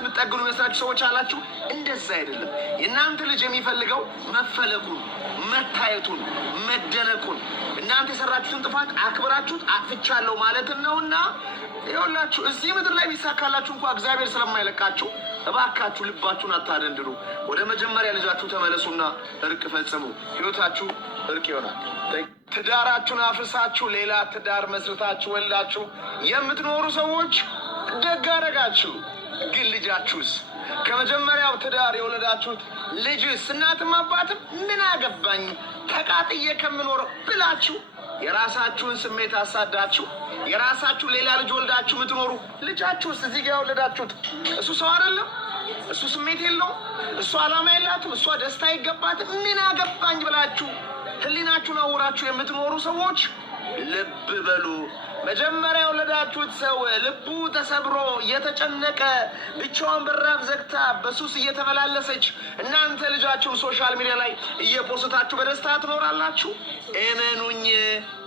ስብራት የምትጠግኑ መስራች ሰዎች አላችሁ። እንደዛ አይደለም። የእናንተ ልጅ የሚፈልገው መፈለጉን፣ መታየቱን፣ መደነቁን እናንተ የሰራችሁትን ጥፋት አክብራችሁት አጥፍቻለሁ ማለትን ነውና ይኸውላችሁ እዚህ ምድር ላይ ቢሳካላችሁ እንኳ እግዚአብሔር ስለማይለቃችሁ እባካችሁ ልባችሁን አታደንድሩ። ወደ መጀመሪያ ልጃችሁ ተመለሱና እርቅ ፈጽሙ። ህይወታችሁ እርቅ ይሆናል። ትዳራችሁን አፍርሳችሁ ሌላ ትዳር መስርታችሁ ወልዳችሁ የምትኖሩ ሰዎች ደግ አደረጋችሁ። ግን ልጃችሁስ? ከመጀመሪያው ትዳር የወለዳችሁት ልጅስ እናትም አባትም ምን አገባኝ ተቃጥዬ ከምኖረው ብላችሁ የራሳችሁን ስሜት አሳዳችሁ የራሳችሁ ሌላ ልጅ ወልዳችሁ የምትኖሩ ልጃችሁስ እዚህ ጋር የወለዳችሁት እሱ ሰው አይደለም? እሱ ስሜት የለውም? እሱ ዓላማ የላትም? እሷ ደስታ አይገባትም? ምን አገባኝ ብላችሁ ህሊናችሁን አውራችሁ የምትኖሩ ሰዎች ልብ በሉ። መጀመሪያ የወለዳችሁት ሰው ልቡ ተሰብሮ እየተጨነቀ ብቻዋን በራፍ ዘግታ በሱስ እየተመላለሰች እናንተ ልጃችሁን ሶሻል ሚዲያ ላይ እየፖስታችሁ በደስታ ትኖራላችሁ? እመኑኝ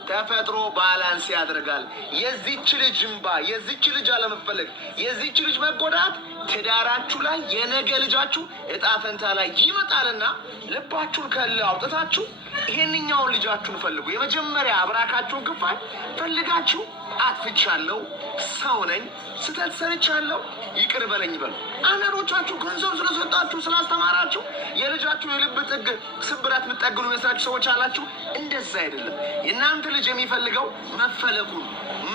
ተፈጥሮ ባላንስ ያደርጋል። የዚች ልጅ እንባ፣ የዚች ልጅ አለመፈለግ፣ የዚች ልጅ መጎዳት ትዳራችሁ ላይ የነገ ልጃችሁ እጣ ፈንታ ላይ ይመጣልና ልባችሁን ከል አውጥታችሁ ይሄንኛውን ልጃችሁን ፈልጉ። የመጀመሪያ አብራካችሁን ክፋይ ፈልጋችሁ አጥፍቻለሁ፣ ሰው ነኝ፣ ስህተት ሰርቻለሁ፣ ይቅር በለኝ በሉ። አንዳንዶቻችሁ ገንዘብ ስለሰጣችሁ ስላስተማራችሁ የልጃችሁ የልብ ጥግ ስብራት የምትጠግኑ መስራችሁ ሰዎች አላችሁ። እንደዛ አይደለም። የእናንተ ልጅ የሚፈልገው መፈለጉን፣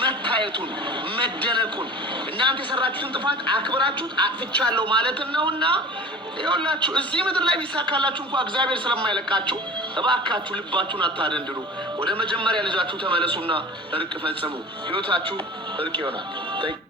መታየቱን፣ መደነቁን እናንተ የሰራችሁትን ጥፋት አክብራችሁት አጥፍቻለሁ ማለትን ነውና ይኸውላችሁ እዚህ ምድር ላይ ቢሳካላችሁ እንኳ እግዚአብሔር ስለማይለቃችሁ እባካችሁ ልባችሁን አታደንድሩ። ወደ መጀመሪያ ልጃችሁ ተመለሱና እርቅ ፈጽሙ። ህይወታችሁ እርቅ ይሆናል።